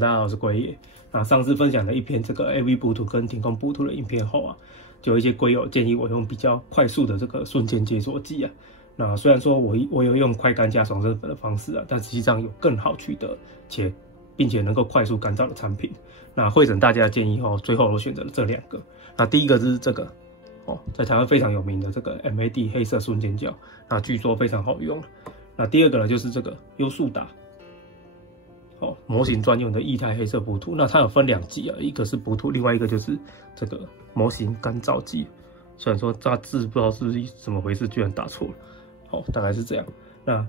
大家好，我是龟爷。那上次分享了一篇这个 AV 补图跟停空补图的影片后啊，就有一些龟友建议我用比较快速的这个瞬间解锁剂啊。那虽然说我有用快干加爽身粉的方式啊，但实际上有更好取得并且能够快速干燥的产品。那汇整大家的建议后，最后我选择了这2个。那第一个是这个在台湾非常有名的这个 MAD 黑色瞬间胶，那据说非常好用。那第二个呢，就是这个优速达。模型专用的液态黑色补涂，那它有分2剂啊，一个是补涂，另外一个就是这个模型干燥剂。虽然说这字不知道是怎么回事，居然打错了，大概是这样。那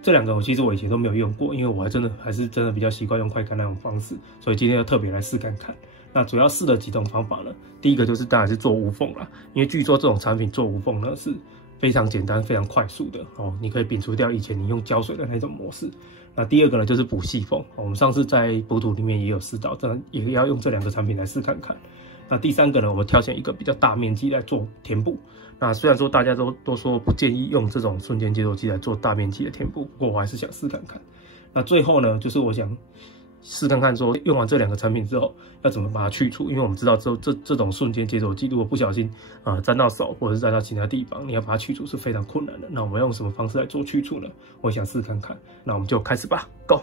这2个其实我以前都没有用过，因为我还是真的比较习惯用快干那种方式，所以今天要特别来试看看。那主要试的几种方法呢，第一个就是当然是做无缝啦，因为据说这种产品做无缝呢是非常简单、非常快速的你可以摒除掉以前你用胶水的那种模式。那第二个呢，就是补细缝。我们上次在补图里面也有试到，也要用这2个产品来试看看。那第3个呢，我们挑选一个比较大面积来做填补。那虽然说大家都说不建议用这种瞬间解锁剂来做大面积的填补，不过我还是想试看看。那最后呢，就是我想试看看说用完这2个产品之后要怎么把它去除，因为我们知道这种瞬间解锁剂如果不小心沾到手或者是沾到其他地方，你要把它去除是非常困难的。那我们要用什么方式来做去除呢？我想试看看。那我们就开始吧 ，Go！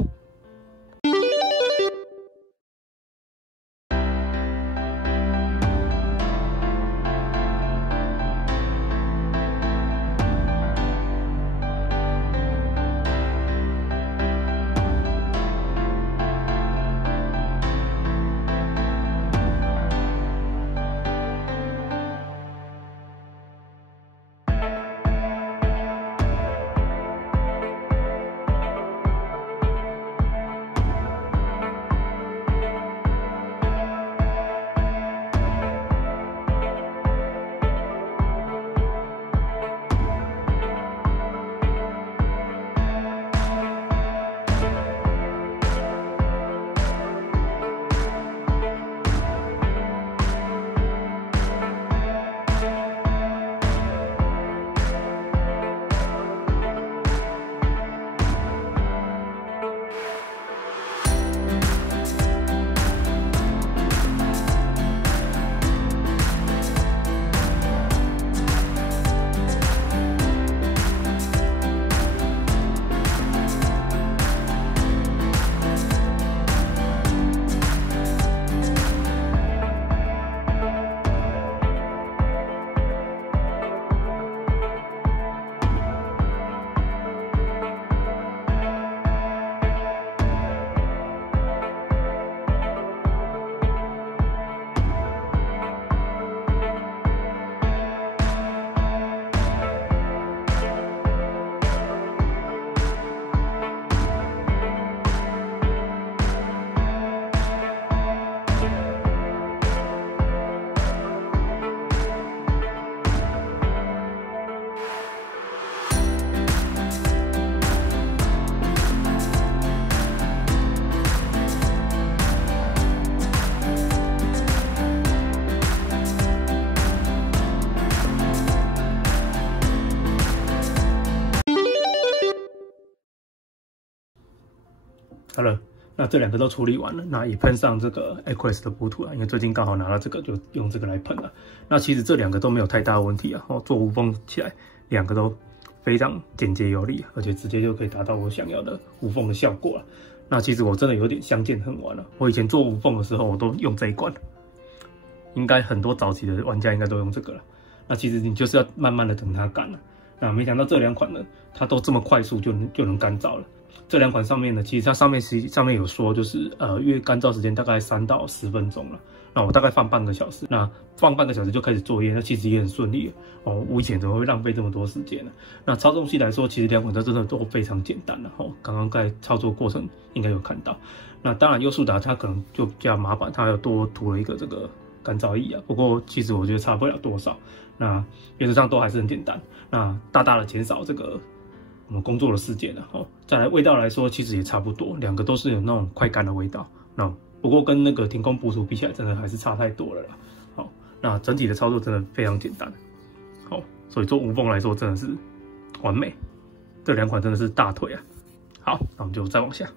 好了，那这2个都处理完了，那也喷上这个 Aqueous 的补涂了，因为最近刚好拿到这个，就用这个来喷了。那其实这2个都没有太大的问题啊，做无缝起来，2个都非常简洁有力，而且直接就可以达到我想要的无缝的效果了。那其实我真的有点相见恨晚了，我以前做无缝的时候，我都用这一罐，应该很多早期的玩家应该都用这个了。那其实你就是要慢慢的等它干了。那没想到这2款呢，它都这么快速就能干燥了。这2款上面呢，其实它上面有说，就是约干燥时间大概3到10分钟了。那我大概放半个小时，那放半个小时就开始作业，那其实也很顺利我以前怎么会浪费这么多时间呢？那操纵性来说，其实2款都真的都非常简单了刚刚在操作过程应该有看到。那当然优速达它可能就比较麻烦，它又多涂了一个这个干燥液啊。不过其实我觉得差不了多少。那原则上都还是很简单。那大大的减少这个我们工作的时间了再来味道来说，其实也差不多，2个都是有那种快干的味道。那不过跟那个停空补涂比起来，真的还是差太多了啦。那整体的操作真的非常简单。所以做无缝来说真的是完美。这2款真的是大腿啊。好，那我们就再往下。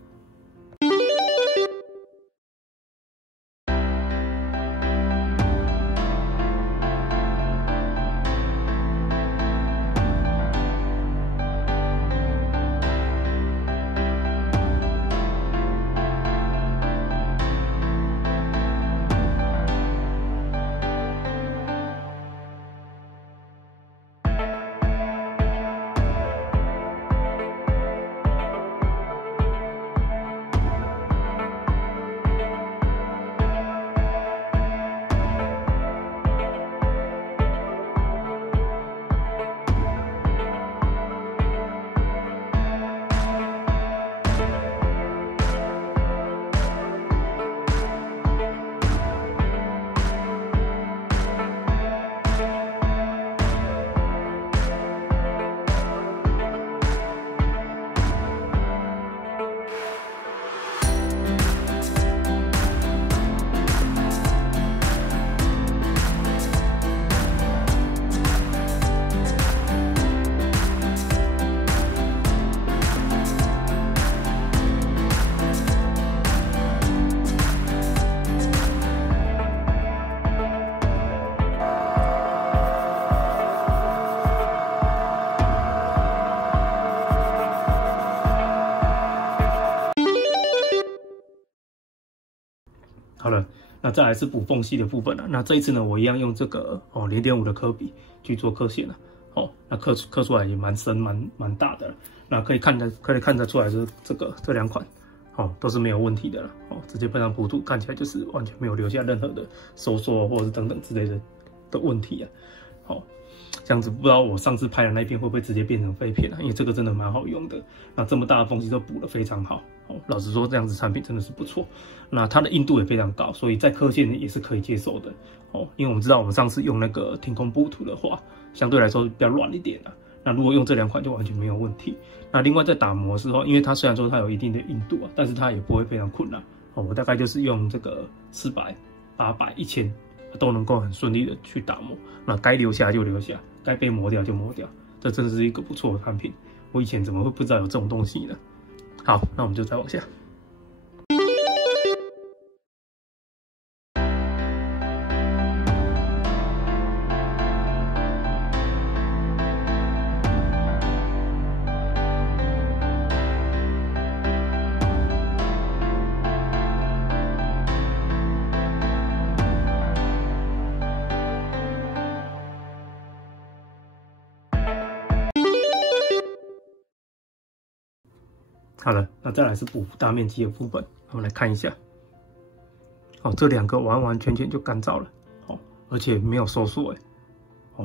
好了，那再来是补缝隙的部分了。那这一次呢，我一样用这个0.5的刻笔去做刻线了。那刻出来也蛮深蛮大的了。那可以看得出来，是这2款都是没有问题的了。直接喷上补涂，看起来就是完全没有留下任何的收缩或者是等等之类的问题啊。这样子不知道我上次拍的那片会不会直接变成废片啊？因为这个真的蛮好用的，那这么大的缝隙都补得非常好。老实说，这样子产品真的是不错。那它的硬度也非常高，所以在刻线也是可以接受的。因为我们知道我们上次用那个天空补涂的话，相对来说比较软一点啊。那如果用这2款就完全没有问题。那另外在打磨的时候，因为它虽然说它有一定的硬度啊，但是它也不会非常困难。我大概就是用这个400、800、1000。都能够很顺利的去打磨，那该留下就留下，该被磨掉就磨掉，这真的是一个不错的产品。我以前怎么会不知道有这种东西呢？好，那我们就再往下。好了，那再来是补大面积的部分，我们来看一下。这2个完完全全就干燥了，而且没有收缩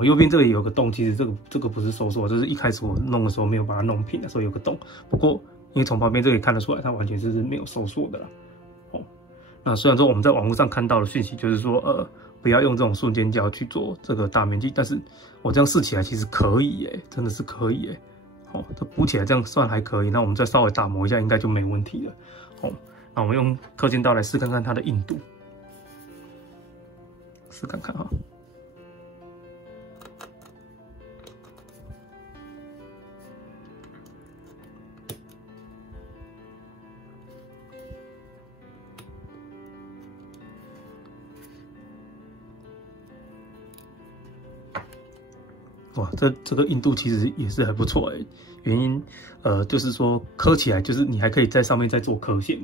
右边这里有个洞，其实这个不是收缩，就是一开始我弄的时候没有把它弄平的时候有个洞。不过因为从旁边这里看得出来，它完全是没有收缩的啦。那虽然说我们在网络上看到的讯息就是说，不要用这种瞬间胶去做这个大面积，但是我这样试起来其实可以真的是可以这补起来这样算还可以，那我们再稍微打磨一下，应该就没问题了。那我们用刻尖刀来试看看它的硬度，试看看哈。哇，这个硬度其实也是还不错原因就是说刻起来就是你还可以在上面再做刻线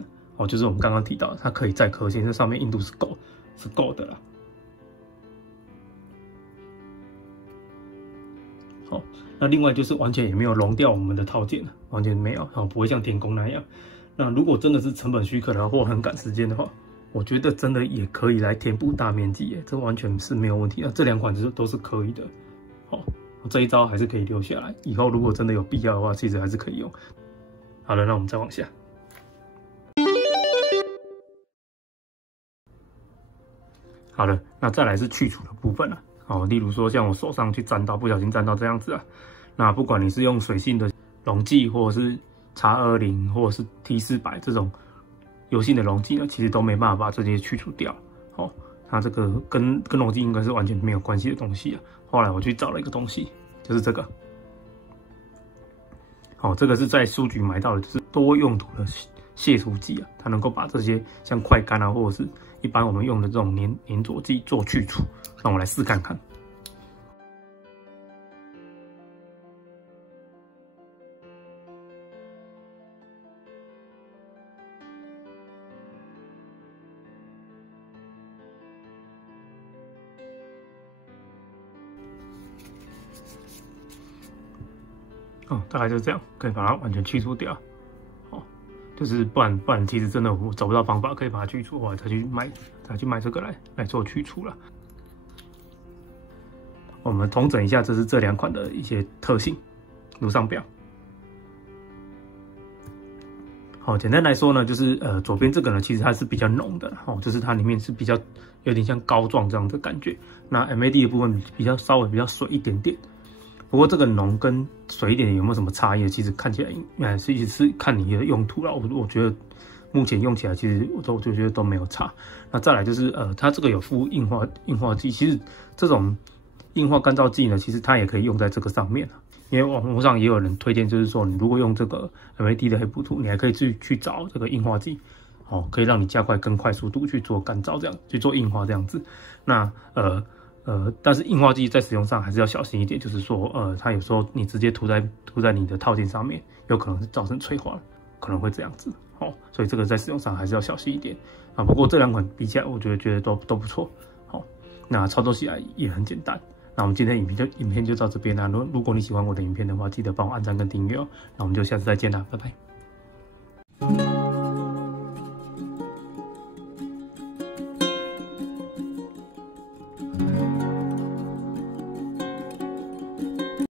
就是我们刚刚提到它可以再刻线，这上面硬度是够的啦。那另外就是完全也没有溶掉我们的套件了，完全没有不会像天工那样。那如果真的是成本许可的话，或很赶时间的话，我觉得真的也可以来填补大面积这完全是没有问题。那这2款都是可以的。这一招还是可以留下来，以后如果真的有必要的话，其实还是可以用。好了，那我们再往下。好了，那再来是去除的部分了。例如说像我手上去沾到，不小心沾到这样子啊，那不管你是用水性的溶剂，或者是 X20 或者是 T400这种油性的溶剂呢，其实都没办法把这些去除掉。它这个跟溶剂应该是完全没有关系的东西啊。后来我去找了一个东西，就是这个。这个是在书局买到的，就是多用途的卸除剂啊，它能够把这些像快干啊，或者是一般我们用的这种粘着剂做去除。让我来试看看。大概就是这样，可以把它完全去除掉。就是不然其实真的我找不到方法可以把它去除，我再去买这个来做去除了。我们统整一下，这是这2款的一些特性，如上表。简单来说呢，就是左边这个呢，其实它是比较浓的，就是它里面是比较有点像膏状这样的感觉。那 MAD 的部分稍微比较水一点点。不过这个浓跟水一点有没有什么差异？其实看起来是看你的用途啦。我觉得目前用起来其实我就觉得都没有差。那再来就是它这个有附硬化剂，其实这种硬化干燥剂呢，其实它也可以用在这个上面。因为网络上也有人推荐，就是说你如果用这个 MAD 的黑补涂，你还可以去找这个硬化剂，可以让你加快更快速度去做干燥，这样去做硬化这样子。那但是硬化剂在使用上还是要小心一点，就是说它有时候你直接涂在你的套件上面，有可能是造成脆化。可能会这样子哦，所以这个在使用上还是要小心一点啊。不过这2款比起来，我觉得都不错，好，那操作起来也很简单。那我们今天影片就到这边啦。如果你喜欢我的影片的话，记得帮我按赞跟订阅哦。那我们就下次再见啦，拜拜。